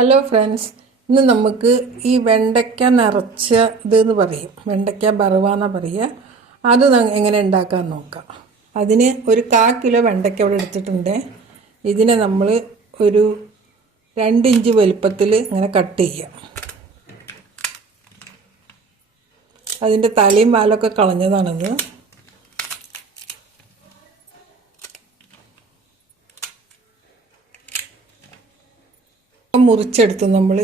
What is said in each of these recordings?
Hello friends ഇന്ന് നമുക്ക് ഈ വെണ്ടയ്ക്ക നിറച്ച ഇതെന്ന് പറയും. വെണ്ടയ്ക്ക ബറുവാന്ന പറയുക. അത് എങ്ങനെ ഉണ്ടാക്കാൻ നോക്കാം. അതിന് ഒരു കാ കിലോ വെണ്ടയ്ക്ക ഇവിടെ എടുത്തിട്ടുണ്ട്. ഇതിനെ നമ്മൾ ഒരു രണ്ട് ഇഞ്ച് വലുപ്പത്തിൽ ഇങ്ങനെ കട്ട് ചെയ്യാം. അതിന്റെ തലയും വാലൊക്കെ കളഞ്ഞതാണിത്. മുറിച്ചെടുത്തു നമ്മൾ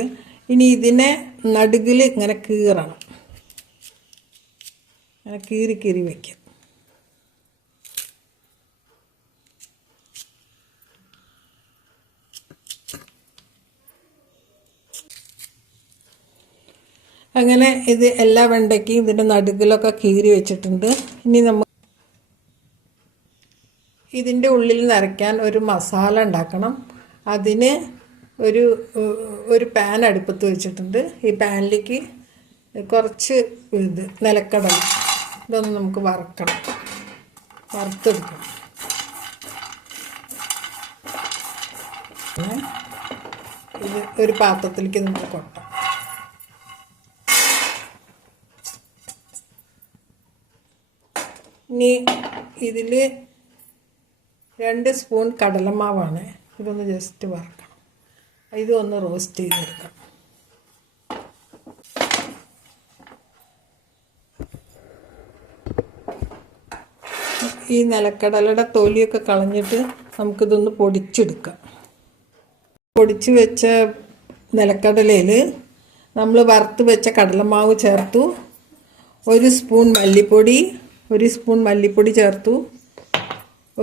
ഇനി ഇതിനെ നടുകിൽ ഇങ്ങനെ കീറണം. അങ്ങനെ കീറി കീറി വയ്ക്കാം അങ്ങനെ ഇത് എല്ലാ വെണ്ടയ്ക്കും ഇതിന്റെ നടുകിലൊക്കെ കീറി വെച്ചിട്ടുണ്ട്. ഇനി നമ്മൾ ഇതിന്റെ ഉള്ളിൽ നിറയ്ക്കാൻ ഒരു മസാല ഉണ്ടാക്കണം. അതിന് ഒരു ഒരു പാൻ അടുപ്പത്ത് വെച്ചിട്ടുണ്ട്. ഈ പാനിലേക്ക് കുറച്ച് ഇത് നിലക്കടല. ഇതൊന്ന് നമുക്ക് വറക്കണം. വറുത്തെടുക്കണം ഇത് ഒരു പാത്രത്തിലേക്ക് നമുക്ക് കൊട്ടാം. ഇനി ഇതിൽ രണ്ട് സ്പൂൺ കടലമാവാണ്. ഇതൊന്ന് ജസ്റ്റ് വറക്കണം ഇതൊന്ന് റോസ്റ്റ് ചെയ്തെടുക്കാം. ഈ നിലക്കടലയുടെ തൊലിയൊക്കെ കളഞ്ഞിട്ട് നമുക്കിതൊന്ന് പൊടിച്ചെടുക്കാം. പൊടിച്ച് വെച്ച നിലക്കടലയിൽ നമ്മൾ വറുത്ത് വെച്ച കടലമാവ് ചേർത്തു. ഒരു സ്പൂൺ മല്ലിപ്പൊടി ഒരു സ്പൂൺ മല്ലിപ്പൊടി ചേർത്തു.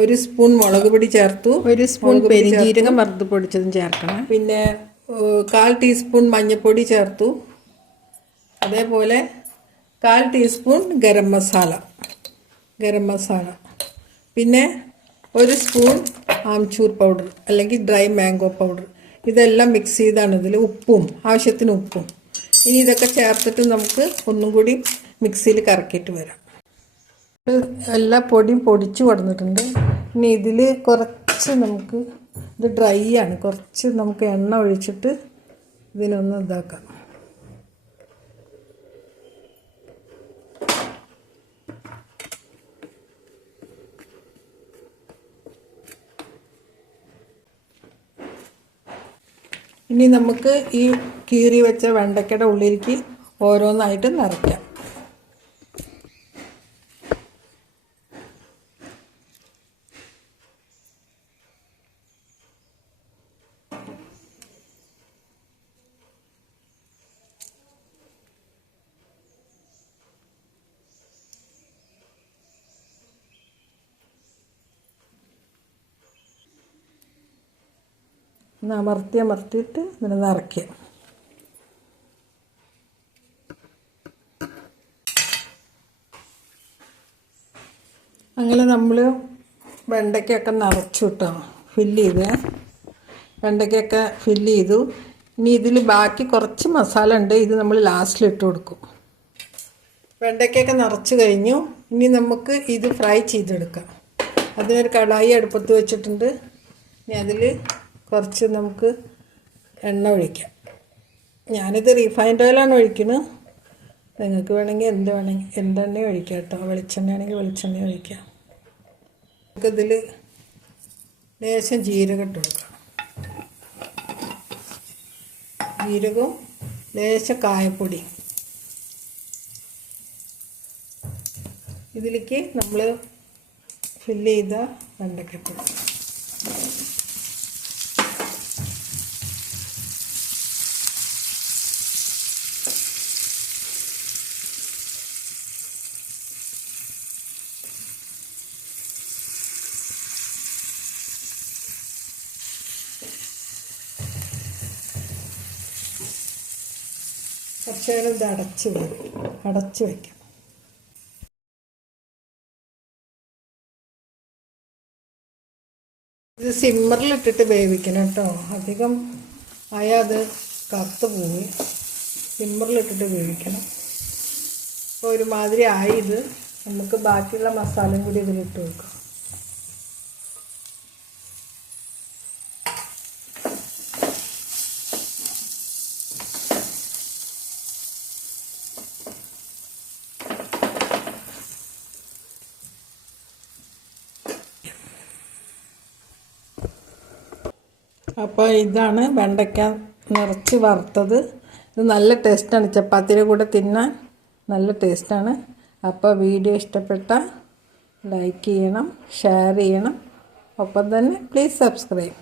ഒരു സ്പൂൺ മുളക് പൊടി ചേർത്തു. ഒരു സ്പൂൺ പെരിഞ്ജീരകം വറുത്ത് പൊടിച്ചതും ചേർക്കണം. പിന്നെ കാൽ ടീസ്പൂൺ മഞ്ഞൾപ്പൊടി ചേർത്തു. അതേപോലെ കാൽ ടീസ്പൂൺ ഗരം മസാല. ഗരം മസാല. പിന്നെ ഒരു സ്പൂൺ ആംചൂർ പൗഡർ അല്ലെങ്കിൽ ഡ്രൈ മാംഗോ പൗഡർ. ഇതെല്ലാം മിക്സ് ചെയ്താണ് ഇതിൽ ഉപ്പും ആവശ്യത്തിന് ഉപ്പും. ഇനി ഇതൊക്കെ ചേർത്തിട്ട് നമുക്ക് ഒന്നും കൂടി മിക്സിയിൽ കറക്കിയിട്ട് വരാം. എല്ലാ പൊടിയും പൊടിച്ച് കൊടുത്തിട്ടുണ്ട്. ഇനി ഇതിൽ കുറച്ച് നമുക്ക് ഇത് ഡ്രൈ ആണ്. കുറച്ച് നമുക്ക് എണ്ണ ഒഴിച്ചിട്ട് ഇതിനൊന്ന് ഇതാക്കാം. ഇനി നമുക്ക് ഈ കീറി വെച്ച വെണ്ടയ്ക്കയുടെ ഉള്ളിലേക്ക് ഓരോന്നായിട്ട് നിറയ്ക്കാം. അമർത്തി അമർത്തിയിട്ട് ഇതിനെ നിറയ്ക്കുക. അങ്ങനെ നമ്മൾ വെണ്ടയ്ക്കൊക്കെ നിറച്ചു കിട്ടോ ഫില്ല് ചെയ്ത്. വെണ്ടയ്ക്കൊക്കെ ഫില്ല് ചെയ്തു. ഇനി ഇതിൽ ബാക്കി കുറച്ച് മസാല ഉണ്ട്. ഇത് നമ്മൾ ലാസ്റ്റിൽ ഇട്ട് കൊടുക്കും. വെണ്ടയ്ക്കൊക്കെ നിറച്ച് കഴിഞ്ഞു. ഇനി നമുക്ക് ഇത് ഫ്രൈ ചെയ്തെടുക്കാം. അതിനൊരു കടായി അടുപ്പത്ത് വെച്ചിട്ടുണ്ട്. ഇനി അതിൽ കുറച്ച് നമുക്ക് എണ്ണ ഒഴിക്കാം. ഞാനിത് റീഫൈൻഡ് ഓയിലാണ് ഒഴിക്കുന്നത് നിങ്ങൾക്ക് വേണമെങ്കിൽ എന്ത് വേണമെങ്കിൽ എന്തെണ്ണ ഒഴിക്കാം കേട്ടോ. വെളിച്ചെണ്ണ ആണെങ്കിൽ വെളിച്ചെണ്ണ ഒഴിക്കാം. നമുക്കിതിൽ ലേശം ജീരകം ഇട്ട് കൊടുക്കാം. ജീരകവും ലേശം കായപ്പൊടി. ഇതിലേക്ക് നമ്മൾ ഫില്ല് ചെയ്ത വെണ്ടയ്ക്കപ്പൊടി കുറച്ച് നേരം ഇത് അടച്ച് അടച്ച് വയ്ക്കാം ഇത് സിമ്മറിലിട്ടിട്ട് വേവിക്കണം കേട്ടോ. അധികം ആയാൽ അത് കറുത്ത് പോയി. സിമ്മറിലിട്ടിട്ട് വേവിക്കണം. അപ്പോൾ ഒരുമാതിരി ആയി ഇത്. നമുക്ക് ബാക്കിയുള്ള മസാലയും കൂടി ഇതിലിട്ട് വെക്കാം. അപ്പോൾ ഇതാണ് വെണ്ടയ്ക്ക നിറച്ച് വറുത്തത്. ഇത് നല്ല ടേസ്റ്റാണ്. ചപ്പാത്തിയുടെ കൂടെ തിന്നാൻ നല്ല ടേസ്റ്റാണ്. അപ്പോൾ വീഡിയോ ഇഷ്ടപ്പെട്ട ലൈക്ക് ചെയ്യണം ഷെയർ ചെയ്യണം. ഒപ്പം തന്നെ പ്ലീസ് സബ്സ്ക്രൈബ്.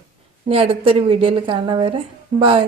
ഇനി അടുത്തൊരു വീഡിയോയിൽ കാണുന്നവരെ ബൈ.